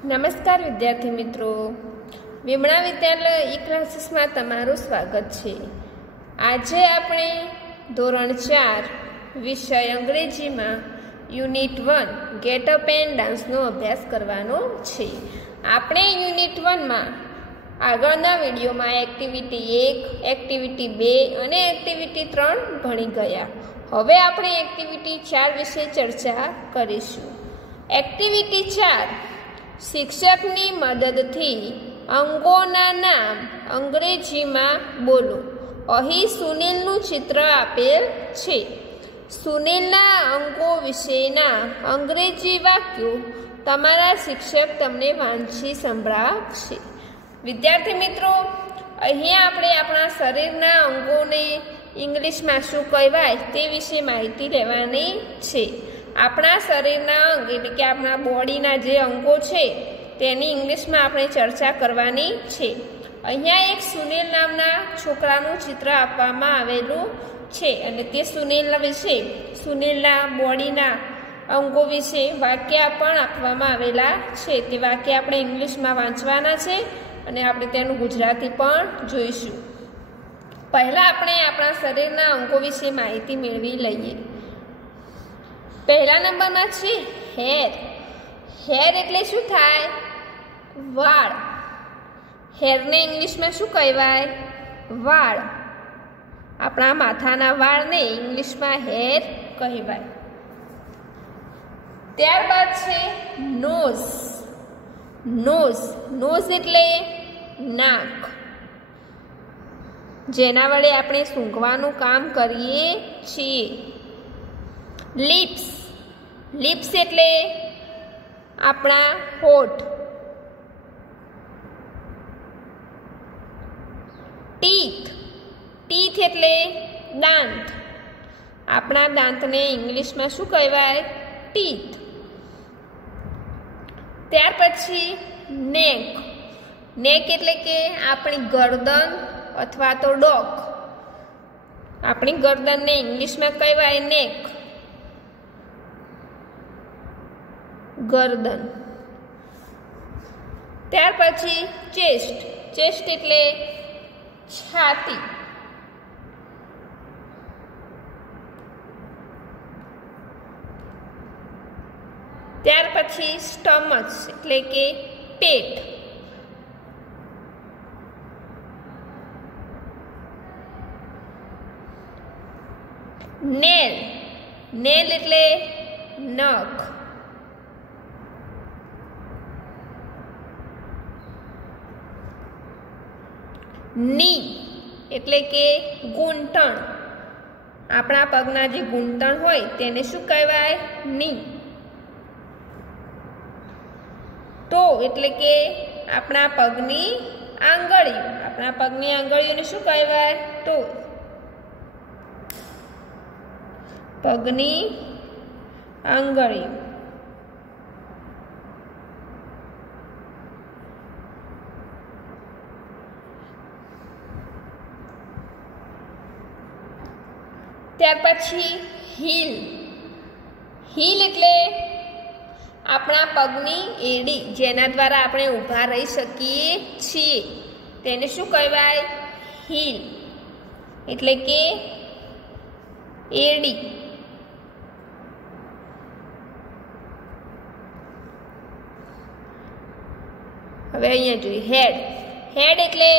નમસ્કાર વિદ્યાર્થી મિત્રો, વિમળા વિદ્યાલય ઈ ક્લાસીસમાં તમારું સ્વાગત છે। આજે આપણે ધોરણ 4 વિષય અંગ્રેજીમાં યુનિટ 1 ગેટ અપ એન્ડ ડાન્સનો અભ્યાસ કરવાનો છે। આપણે યુનિટ 1માં આગળના વિડીયોમાં એક્ટિવિટી 1, એક્ટિવિટી 2 અને એક્ટિવિટી 3 ભણી ગયા। હવે આપણે એક્ટિવિટી 4 વિશે ચર્ચા કરીશું। એક્ટિવિટી 4 શિક્ષકની મદદથી અંગોના નામ અંગ્રેજીમાં બોલો। અહીં સુનિલનું ચિત્ર આપેલ છે। સુનિલના અંગો વિશેના અંગ્રેજી વાક્યો તમારા શિક્ષક તમને વાંચી સંભળાવશે। વિદ્યાર્થી મિત્રો, અહીંયા આપણે આપણા શરીરના અંગોને ઇંગ્લિશમાં શું કહેવાય તે વિશે માહિતી લેવાની છે। આપણા શરીરના અંગ એટલે કે આપણા બોડીના જે અંગો છે તેની ઇંગ્લિશમાં આપણે ચર્ચા કરવાની છે। અહીંયા એક સુનિલ નામના છોકરાનું ચિત્ર આપવામાં આવેલું છે અને તે સુનિલ વિશે, સુનિલના બોડીના અંગો વિશે વાક્ય પણ આપવામાં આવેલા છે। તે વાક્ય આપણે ઇંગ્લિશમાં વાંચવાના છે અને આપણે તેનું ગુજરાતી પણ જોઈશું। પહેલાં આપણે આપણા શરીરના અંગો વિશે માહિતી મેળવી લઈએ। પહેલા નંબરમાં છે હેર। હેર એટલે શું થાય? વાળ। હેરને ઇંગ્લિશમાં શું કહેવાય? વાળ। આપણા માથાના વાળને ઇંગ્લિશમાં હેર કહેવાય। ત્યારબાદ છે નોઝ। નોઝ નોઝ એટલે નાક, જેના વડે આપણે સૂંઘવાનું કામ કરીએ છીએ। લિપ્સ। લિપ્સ એટલે આપણા હોઠ। ટીથ। ટીથ એટલે દાંત। આપણા દાંતને ઇંગ્લિશમાં શું કહેવાય? ટીથ। ત્યાર પછી નેક। નેક એટલે કે આપણી ગરદન અથવા તો ડોક। આપણી ગરદનને ઇંગ્લિશમાં કહેવાય નેક, ગરદન। ત્યાર પછી ચેસ્ટ। ચેસ્ટ એટલે છાતી। ત્યાર પછી સ્ટમચ એટલે કે પેટ। નેલ। નેલ એટલે નખ। ની એટલે કે ઘૂંટણ। આપણા પગના જે ઘૂંટણ હોય તેને શું કહેવાય? ની। ટો એટલે કે આપણા પગની આંગળીઓ। આપણા પગની આંગળીઓને શું કહેવાય? ટો। પગની આંગળીઓ। ત્યાર પછી હીલ। હીલ એટલે આપણા પગની એડી, જેના દ્વારા આપણે ઊભા રહી શકીએ છીએ તેને શું કહેવાય? હીલ એટલે કે એડી। હવે અહીંયા જોઈએ હેડ। હેડ એટલે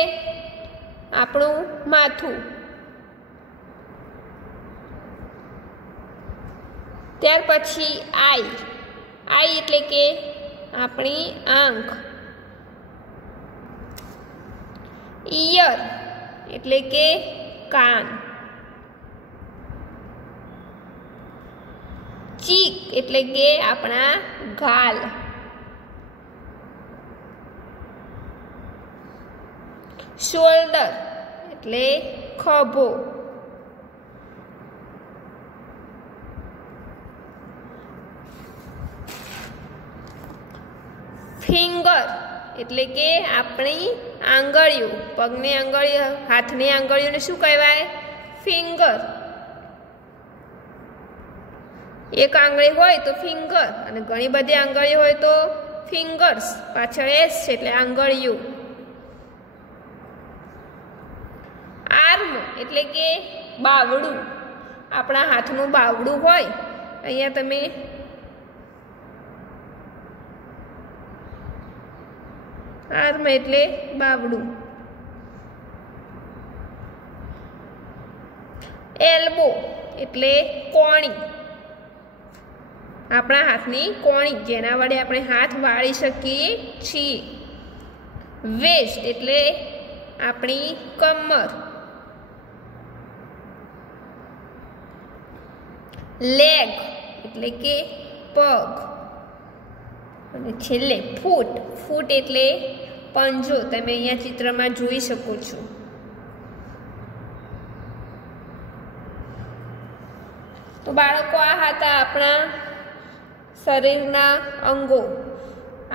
આપણું માથું। ત્યાર પછી આઈ। આઈ એટલે કે આપણી આંખ। ઈયર એટલે કે કાન। ચીક એટલે કે આપણા ગાલ। શોલ્ડર એટલે ખભો। ફિંગર એટલે કે આપણી આંગળીઓ। પગની આંગળીઓ, હાથની આંગળીઓને શું કહેવાય? ફિંગર। એક આંગળી હોય તો ફિંગર અને ઘણી બધી આંગળી હોય તો ફિંગર્સ, પાછળ એસ છે એટલે આંગળીઓ. આર્મ એટલે કે બાવડું, આપણા હાથનું બાવડું હોય, અહીંયા તમે આર્મ એટલે બાવડું. એલ્બો એટલે કોણી, આપણા હાથની કોણી જેના વડે આપણે હાથ વાળી શકીએ છીએ. વેસ્ટ એટલે આપણી કમર. લેગ એટલે કે પગ. અને છેલ્લે ફૂટ, ફૂટ એટલે પંજો, તમે અહીંયા ચિત્રમાં જોઈ શકો છો. તો બાળકો, આ હતા આપણા શરીરના અંગો.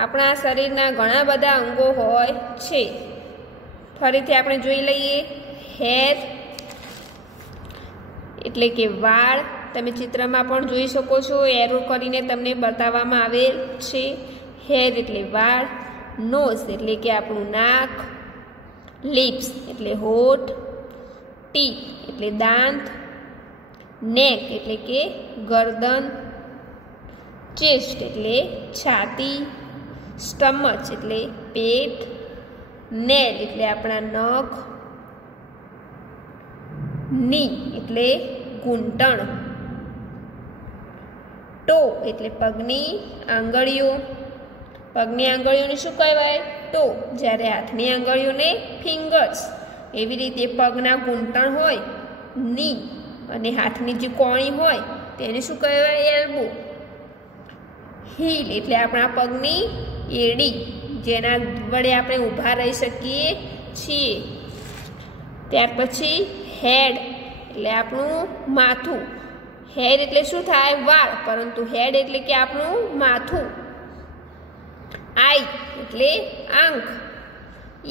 આપણા શરીરના ઘણા બધા અંગો હોય છે. ફરીથી આપણે જોઈ લઈએ. હેર એટલે કે વાળ, તમે ચિત્રમાં પણ જોઈ શકો છો, એરો કરીને તમને બતાવવામાં આવેલ છે. હેર એટલે વાળ. નોઝ એટલે કે આપણું નાક. લિપ્સ એટલે હોઠ. ટીથ એટલે દાંત. નેક એટલે કે ગરદન. ચેસ્ટ એટલે છાતી. સ્ટમચ એટલે પેટ. નેલ એટલે આપણા નખ. ની એટલે ઘૂંટણ. ટો એટલે પગની આંગળીઓ. પગની આંગળીઓને શું કહેવાય? ટો. જ્યારે હાથની આંગળીઓને ફિંગર્સ. એવી રીતે પગના ઘૂંટણ હોય ની, અને હાથની જે કોણી હોય તેને શું કહેવાય? એલ્બો. હીલ એટલે આપણા પગની એડી, જેના વડે આપણે ઊભા રહી શકીએ છીએ. ત્યાર પછી હેડ એટલે આપણું માથું. હેડ એટલે શું થાય? વાળ, પરંતુ હેડ એટલે કે આપણું માથું. આઈ એટલે આંખ.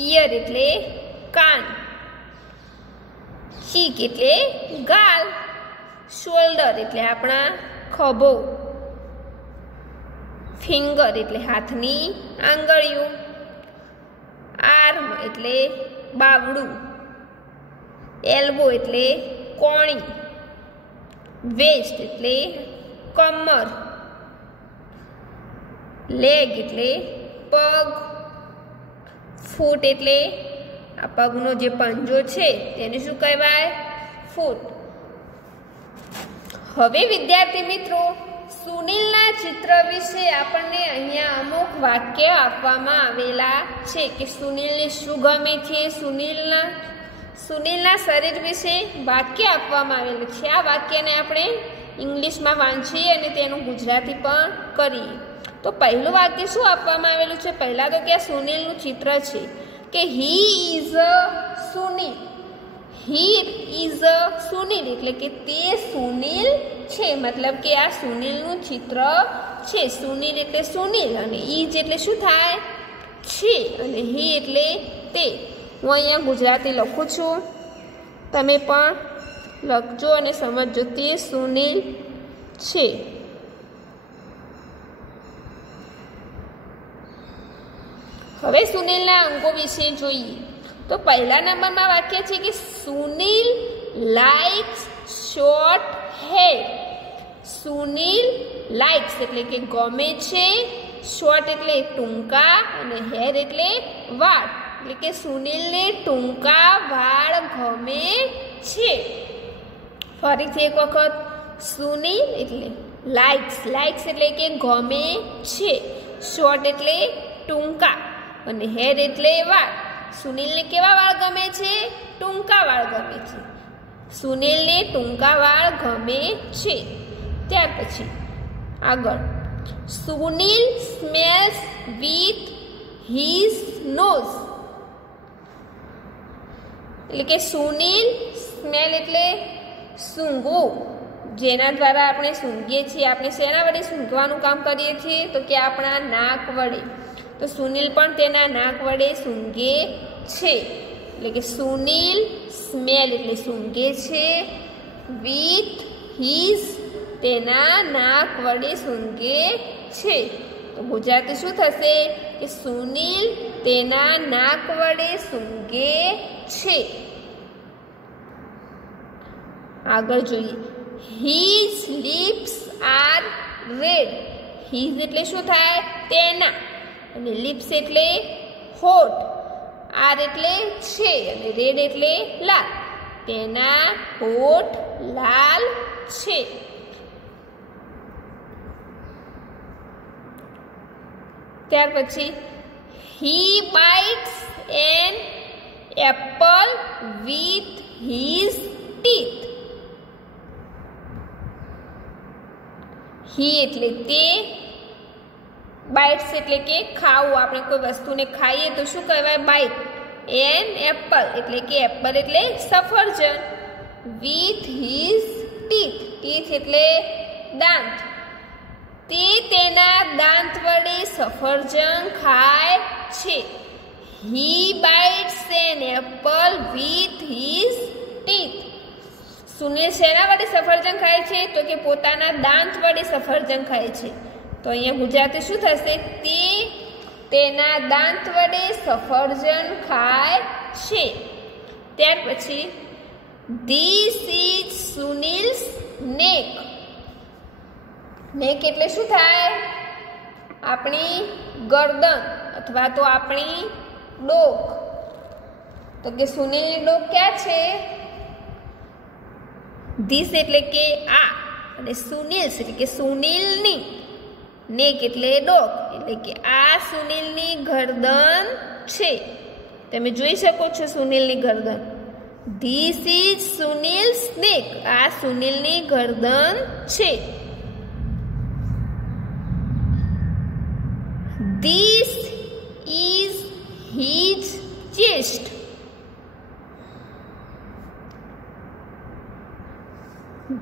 ઈયર એટલે કાન. ચીક એટલે ગાલ. શોલ્ડર એટલે આપણા ખભો. ફિંગર એટલે હાથની આંગળીઓ. આર્મ એટલે બાવડું. એલ્બો એટલે કોણી. વેસ્ટ એટલે કમર. લેગ એટલે પગ. ફૂટ એટલે આ પગનો જે પંજો છે તેને શું કહેવાય? ફૂટ. હવે વિદ્યાર્થી મિત્રો, સુનિલના ચિત્ર વિશે આપણને અહીંયા અમુક વાક્ય આપવામાં આવેલા છે કે સુનિલને શું ગમે છે. સુનિલના શરીર વિશે વાક્ય આપવામાં આવેલું છે. આ વાક્યને આપણે ઇંગ્લિશમાં વાંચીએ અને તેનું ગુજરાતી પણ કરીએ. તો પહેલું વાક્ય શું આપવામાં આવેલું છે? પહેલાં તો કે આ સુનિલનું ચિત્ર છે કે he is a Sunil. He is a Sunil એટલે કે તે સુનિલ છે, મતલબ કે આ સુનિલનું ચિત્ર છે. સુનિલ એટલે સુનિલ, અને ઇઝ એટલે શું થાય? છે. અને હી એટલે તે. હું અહીંયા ગુજરાતી લખું છું, તમે પણ લખજો અને સમજજો. તે સુનિલ છે. હવે સુનિલના અંગો વિશે જોઈએ. તો પહેલા નંબરમાં વાક્ય છે કે Sunil likes short hair. Sunil likes એટલે કે ગમે છે. શોર્ટ એટલે ટૂંકા, અને હેર એટલે વાળ. એટલે કે સુનિલને ટૂંકા વાળ ગમે છે. ફરીથી એક વખત, સુનિલ એટલે લાઇક્સ. લાઇક્સ એટલે કે ગમે છે. શોર્ટ એટલે ટૂંકા, અને હેર એટલે વાળ. સુનિલને કેવા વાળ ગમે છે? ટૂંકા વાળ ગમે છે. સુનિલને ટૂંકા વાળ ગમે છે. ત્યાર પછી આગળ, Sunil smells with his nose. એટલે કે સુનિલ સ્મેલ એટલે સૂંઘવું, જેના દ્વારા આપણે સૂંઘીએ છીએ. આપણે શેના વડે સૂંઘવાનું કામ કરીએ છીએ? તો કે આપણા નાક વડે. તો સુનિલ પણ તેના નાક વડે સૂંઘે છે. એટલે કે સુનિલ સ્મેલ એટલે સૂંઘે છે. વિથ હિઝ તેના નાક વડે સૂંઘે છે. તો ગુજરાતી શું થશે કે સુનિલ તેના નાક વડે સૂંઘે છે. આગળ જોઈએ. His lips are red. His એટલે શું થાય તેના, અને lips એટલે હોઠ, આર એટલે છે અને રેડ એટલે લાલ. તેના હોઠ લાલ છે. ત્યાર પછી he bites an apple with his teeth. he એટલે તે, બાઇટ્સ એટલે કે ખાવું, આપણે કોઈ વસ્તુને ખાઈએ તો શું કહેવાય બાઇટ. એન એપલ એટલે કે એપલ એટલે સફરજન. વિથ હિઝ ટીથ, ટીથ એટલે દાંત, તે તેના દાંત વડે સફરજન ખાય છે. He bites an apple with his teeth. Sunil શેના વડે સફરજન ખાય છે તો કે પોતાના દાંત વડે સફરજન ખાય છે. તો અહીંયા ગુજરાતી શું થશે તે તેના દાંત વડે સફરજન ખાય છે. ત્યાર પછી ધીસ ઇઝ સુનિલ્સ નેક. નેક એટલે શું થાય આપણી ગરદન અથવા તો આપણી ડોક. તો કે સુનિલની ડોક ક્યાં છે. ધીસ એટલે કે આ, અને સુનિલ્સ એટલે કે સુનિલની, નેક એટલે ડોક એટલે કે આ સુનિલની ગરદન છે. તમે જોઈ શકો છો સુનિલની ગરદન. ધીસ ઇઝ સુનિલ્સ નેક. આ સુનિલની ગરદન છે. This is his chest.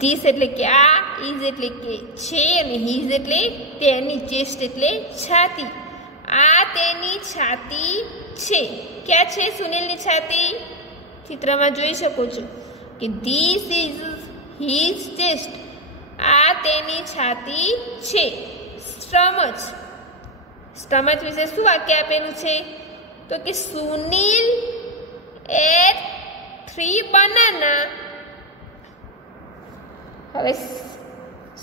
This એટલે કે આ, ઇઝ એટલે કે છે અને હિઝ એટલે તેની, ચેસ્ટ એટલે છાતી. આ તેની છાતી છે. ક્યાં છે સુનિલની છાતી. ચિત્રમાં જોઈ શકો છો કે ધીસ ઇઝ હિઝ ચેસ્ટ. આ તેની છાતી છે. સ્ટમચ. સ્ટમચ વિશે શું વાક્ય આપેલું છે તો કે સુનિલ એટ 3 બનાના. હવે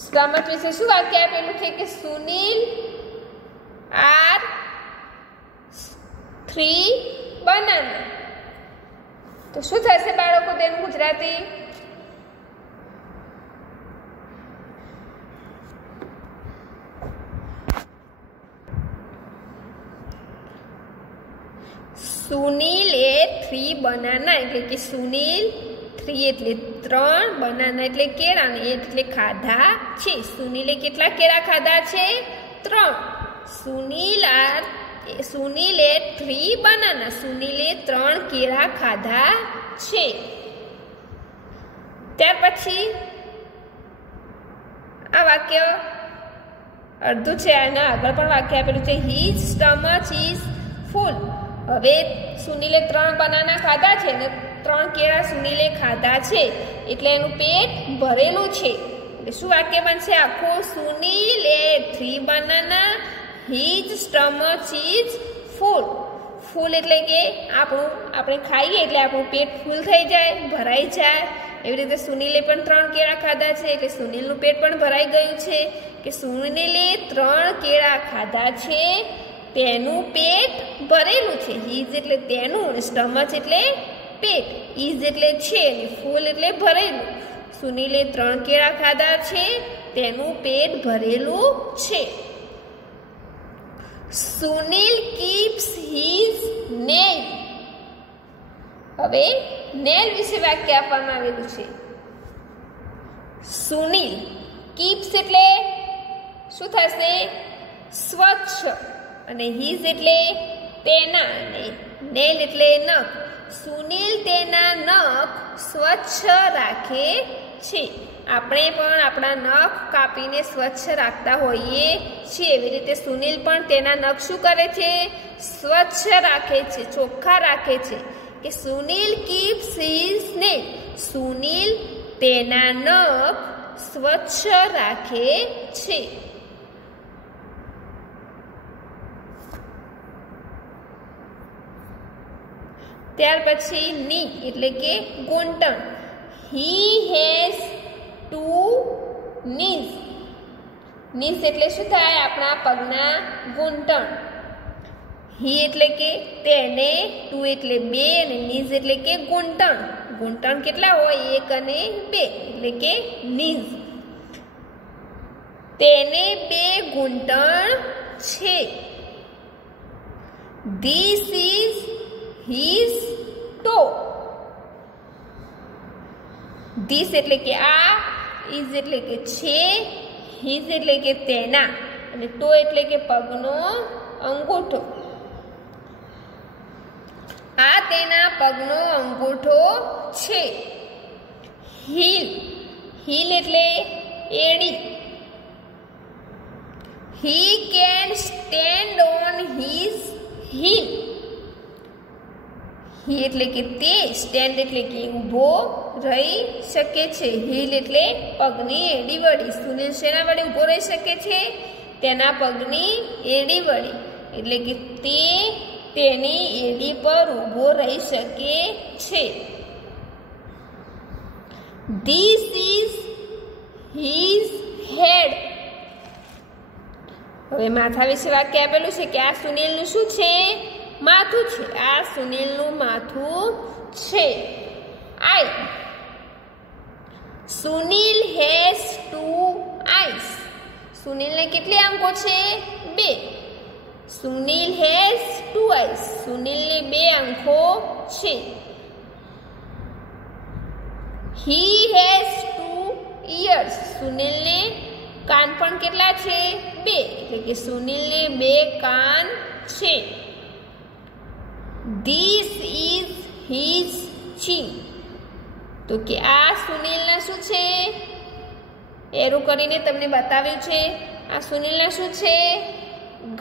સ્ટમચ વિશે શું વાક્ય આપેલું છે કે સુનિલ આર 3 બનાના. તો શું થશે બાળકો તેનું ગુજરાતી. સુનિલ એ 3 બનાના એટલે કે સુનિલ 3 એટલે 3, બનાના એટલે કેળા, અને એટલે ખાધા છે. સુનિલે કેટલા કેળા ખાધા છે 3. સુનિલે 3 બનાના. સુનિલે 3 કેળા ખાધા છે. ત્યાર પછી આ વાક્ય અડધું છે, આના આગળ પણ વાક્ય આપેલું છે હિઝ સ્ટમચ ઇઝ ફૂલ. હવે સુનિલે 3 બનાના ખાધા છે ને 3 કેળા સુનિલે ખાધા છે એટલે એનું પેટ ભરેલું છે. એટલે શું વાક્ય બનશે આખું. સુનિલે 3 બનાના, હિઝ સ્ટમચ ઇઝ ફૂલ. ફૂલ એટલે કે આપણે ખાઈએ એટલે આપણું પેટ ફૂલ થઈ જાય, ભરાઈ જાય. એવી રીતે સુનિલે પણ 3 કેળા ખાધા છે એટલે સુનિલનું પેટ પણ ભરાઈ ગયું છે. કે સુનિલે 3 કેળા ખાધા છે તેનું પેટ ભરેલું છે. હિઝ એટલે તેનું, અને સ્ટમચ એટલે પેટ, ઇઝ એટલે છે અને ફૂલ એટલે ભરેલું. સુનિલે 3 કેળા ખાધા છે તેનું પેટ ભરેલું છે. Sunil keeps his nail. હવે નેલ વિશે વાક્ય આપવામાં આવેલું છે. સુનિલ કીપ્સ એટલે શું થશે સ્વચ્છ, અને હિઝ એટલે તેના, અને નેલ એટલે નખ. સુનિલ તેના નખ સ્વચ્છ રાખે છે. આપણે પણ આપણા નખ કાપીને સ્વચ્છ રાખતા હોઈએ છીએ. એવી રીતે સુનિલ પણ તેના નખ શું કરે છે સ્વચ્છ રાખે છે, ચોખ્ખા રાખે છે. કે Sunil keeps his nail. Sunil તેના નખ સ્વચ્છ રાખે છે. ત્યાર પછી ની એટલે કે ઘૂંટણ. હી હેઝ 2 knees. knees એટલે શું થાય? આપણા પગના ઘૂંટણ. હી એટલે કે તેને, 2 એટલે 2 અને knees એટલે કે ઘૂંટણ. ઘૂંટણ કેટલા હોય? 1 અને 2 એટલે કે knees. તેને 2 ઘૂંટણ છે. This is his toe. This એટલે કે આ, is એટલે કે છે, his એટલે કે તેના અને toe એટલે કે પગનો અંગૂઠો. આ તેના પગનો અંગૂઠો છે. heel. heel એટલે એડી. He can stand on his heel. he એટલે કે તે, સ્ટેન્ડ એટલે કે ઊભો રહી શકે છે. heel એટલે પગની એડી વળી. સુનિલ શેના વડે ઊભો રહી શકે છે? તેના પગની એડી વળી. એટલે કે તે તેની એડી પર ઊભો રહી શકે છે. This is his head. હવે માથા વિશે વાક્ય આપેલું છે કે આ સુનિલનું શું છે? માથું છે. આ સુનિલનું માથું છે. આઈ. Sunil has 2 eyes. સુનિલને કેટલી આંખો છે? 2. Sunil has 2 eyes. સુનિલને 2 આંખો છે. He has 2 ears. સુનિલને કાન પણ કેટલા છે? 2. એટલે કે સુનિલને 2 કાન છે. This is his chin. તો કે આ સુનિલના શું છે? એરો કરીને તમને બતાવ્યું છે. આ સુનિલના શું છે?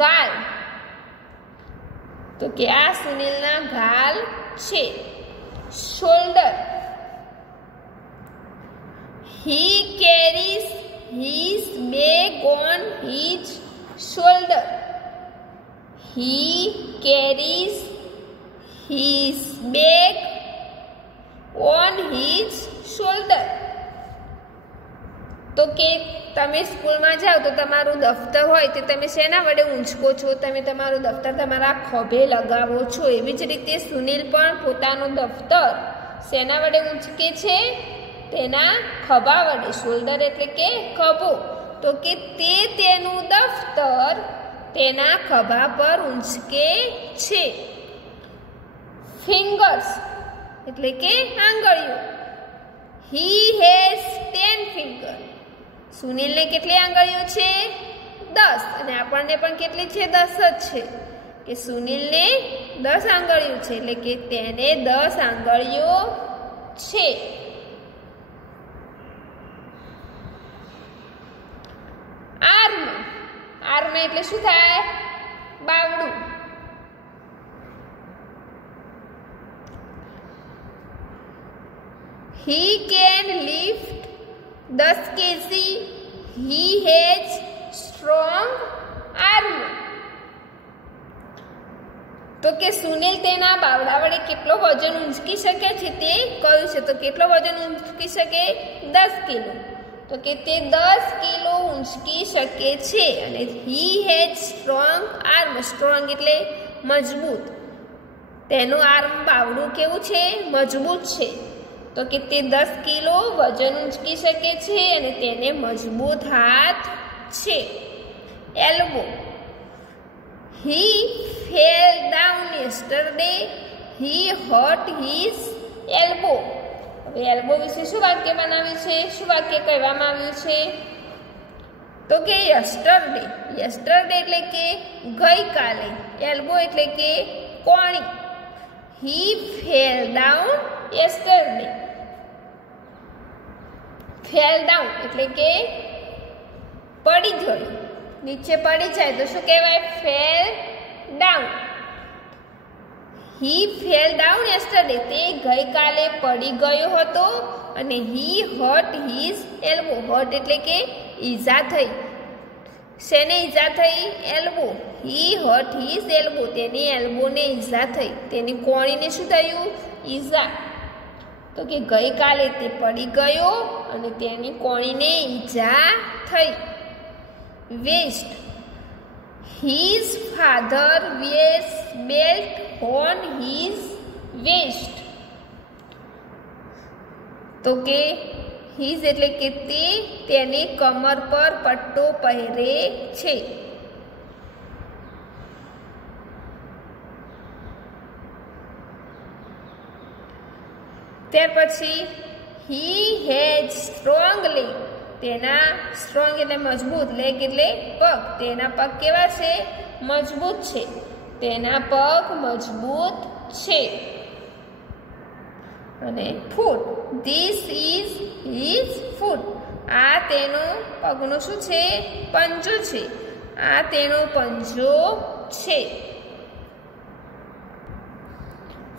ગાલ. તો કે આ સુનિલના ગાલ છે. Shoulder. He carries his bag on his shoulder. He carries his bag on his shoulder. તો કે તમે સ્કૂલમાં જાઓ તો તમારું દફતર હોય તે તમે શેના વડે ઊંચકો છો? તમે તમારું દફતર તમારા ખભે લગાવો છો. એવી જ રીતે સુનિલ પણ પોતાનું દફતર શેના વડે ઊંચકે છે? તેના ખભા વડે. શોલ્ડર એટલે કે ખભો. તો કે તે તેનું દફતર તેના ખભા પર ઊંચકે છે. ફિંગર્સ એટલે કે આંગળીઓ. હી હેઝ 10 ફિંગર. સુનિલને કેટલી આંગળીઓ છે? 10. અને આપણને પણ કેટલી છે? 10 જ છે. કે સુનિલને 10 આંગળીઓ છે. એટલે કે તેને 10 આંગળીઓ છે. આર્મ. આર્મ એટલે શું થાય? બાવડું. He can lift 10 kg. He has strong arm. તો કે સુનિલ તેના બાવડા વડે કેટલો વજન ઊંચકી શકે છે તે કહ્યું છે. તો કેટલો વજન ઊંચકી શકે? 10 કિલો. તો કે તે 10 કિલો ઊંચકી શકે છે. અને he has strong arm. Strong એટલે મજબૂત. તેનું આર્મ બાવડું કેવું છે? મજબૂત છે. તો કે તે 10 કિલો વજન ઊંચકી શકે છે અને તેને મજબૂત હાથ છે. Elbow. He fell down yesterday. He hurt his elbow. હવે એલ્બો વિશે શું વાક્ય બનાવ્યું છે? શું વાક્ય કહેવામાં આવ્યું છે? તો કે યસ્ટરડે. યસ્ટરડે એટલે કે ગઈકાલે. એલ્બો એટલે કે કોણી. He fell down yesterday. Fell down એટલે કે પડી ગયું. નીચે પડી જાય તો શું કહેવાય? Fell down. He fell down yesterday. તે ગઈકાલે પડી ગયો હતો. અને હી હર્ટ હિઝ એલ્બો. હર્ટ એટલે કે ઈજા થઈ. શેને ઈજા થઈ? એલ્બો. હી હર્ટ હિઝ એલ્બો. તેની એલ્બોને ઈજા થઈ. તેની કોણીને શું થયું? ઈજા. તો કે ગઈકાલે તે પડી ગયો અને તેની કોણીને ઈજા થઈ. Waist. His father wears belt on his waist. તો કે હિઝ એટલે કે તે તેની કમર પર પટ્ટો પહેરે છે. ત્યાર પછી હી હેઝ સ્ટ્રોંગ લેગ. તેના સ્ટ્રોંગ એટલે મજબૂત, લેગ એટલે પગ. તેના પગ કેવા છે? મજબૂત છે. તેના પગ મજબૂત છે. અને ફૂટ. ધીસ ઇઝ હિઝ ફૂટ. આ તેનો પગનો શું છે? પંજો છે. આ તેનો પંજો છે.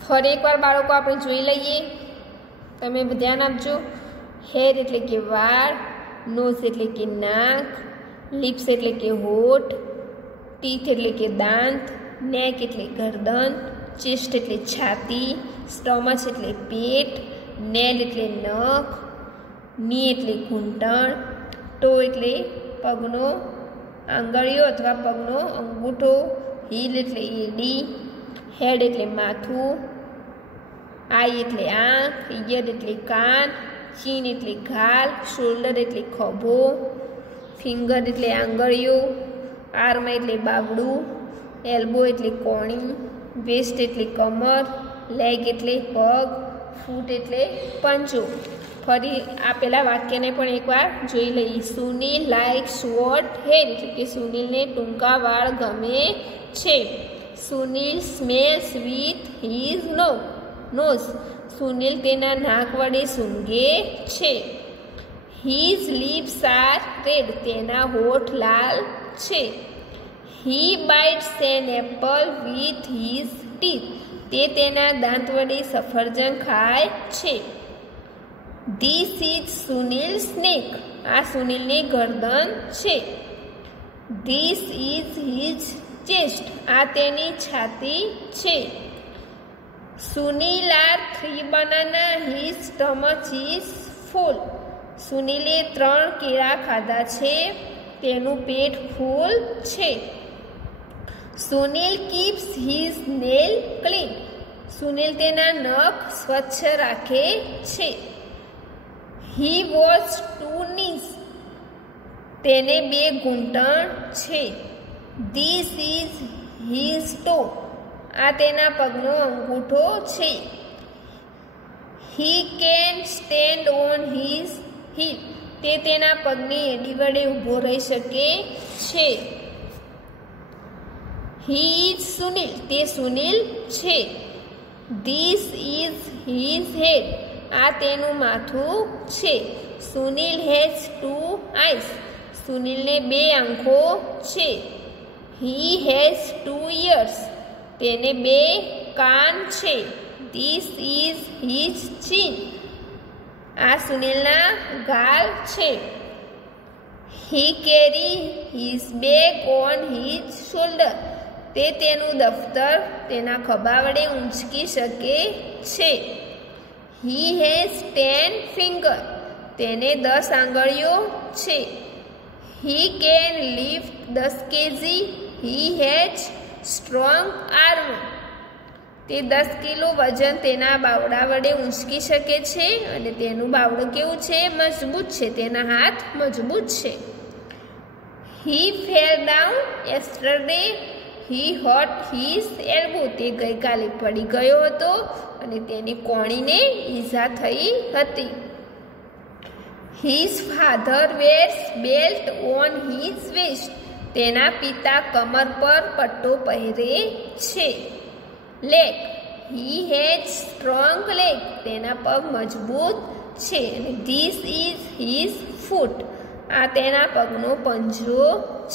ફરી એકવાર બાળકો આપણે જોઈ લઈએ. તમે ધ્યાન આપજો. હેર એટલે કે વાળ, નોઝ એટલે કે નાક, લિપ્સ એટલે કે હોઠ, ટીથ એટલે કે દાંત, નેક એટલે ગરદન, ચેસ્ટ એટલે છાતી, સ્ટમચ એટલે પેટ, નેલ એટલે નખ, ની એટલે ઘૂંટણ, ટો એટલે પગનો આંગળીઓ અથવા પગનો અંગૂઠો, હીલ એટલે એડી, હેડ એટલે માથું, આઈ એટલે આંખ, ઈયર એટલે કાન, ચીન એટલે ગાલ, શોલ્ડર એટલે ખભો, ફિંગર એટલે આંગળીઓ, આર્મ એટલે બાબડું, એલ્બો એટલે કોણી, વેસ્ટ એટલે કમર, લેગ એટલે પગ, ફૂટ એટલે પંજો. ફરી આપેલા વાક્યને પણ એકવાર જોઈ લઈએ. સુનિલ લાઇક શોર્ટ હેર એટલે કે સુનિલને ટૂંકા વાળ ગમે છે. Sunil smells with his nose. Sunil તેના નાક વડે સૂંઘે છે. His lips are red. તેના હોઠ લાલ છે. He bites an apple with his teeth. તે તેના દાંત વડે સફરજન ખાય છે. ધીસ ઇઝ સુનિલ્સ નેક. આ સુનિલની ગરદન છે. This is his chest. આ તેની છાતી છે. Sunil are 3 banana. His stomach is full. સુનિલે 3 કેળા ખાધા છે. તેનું પેટ ફૂલ છે. Sunil keeps his nail clean. Sunil તેના નખ સ્વચ્છ રાખે છે. He was 2 knees. તેને 2 ઘૂંટણ છે. This is his toe. આ તેના પગનો અંગૂઠો છે. He can stand on his heel. તે તેના પગની એડી વડે ઊભો રહી શકે છે. He is Sunil. તે સુનિલ છે. This is his head. આ તેનું માથું છે. Sunil has 2 ice. સુનિલને 2 આંખો છે. He has 2 ears. તેને 2 કાન છે. ધીસ ઇઝ હિઝ ચીન. આ સુનિલના ગાલ છે. He carry his bag on his shoulder. તે તેનું દફતર તેના ખભા વડે ઊંચકી શકે છે. He has 10 finger. તેને 10 આંગળીઓ છે. He can lift 10 kg. He has strong arm. તે 10 કિલો વજન તેના બાવડા વડે ઊંચકી શકે છે અને તેનું બાવડું કેવું છે? મજબૂત છે. તેના હાથ મજબૂત છે. He fell down yesterday. He hurt his elbow. તે ગઈકાલે પડી ગયો હતો અને તેની કોણીને ઈજા થઈ હતી. His father wears belt on his waist. તેના પિતા કમર પર પટ્ટો પહેરે છે. Leg. He has strong leg. તેના પગ મજબૂત છે. અને ધીસ ઇઝ હિઝ ફૂટ. આ તેના પગનો પંજો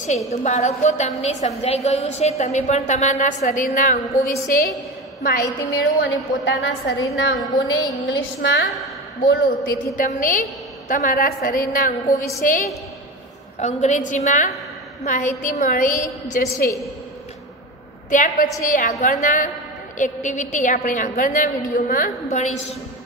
છે. તો બાળકો, તમને સમજાઈ ગયું છે. તમે પણ તમારા શરીરના અંગો વિશે માહિતી મેળવો અને પોતાના શરીરના અંગોને ઇંગ્લિશમાં બોલો. તેથી તમને તમારા શરીરના અંગો વિશે અંગ્રેજીમાં માહિતી મળી જશે. ત્યાર પછી આગળના એક્ટિવિટી આપણે આગળના વિડીયોમાં ભણીશું.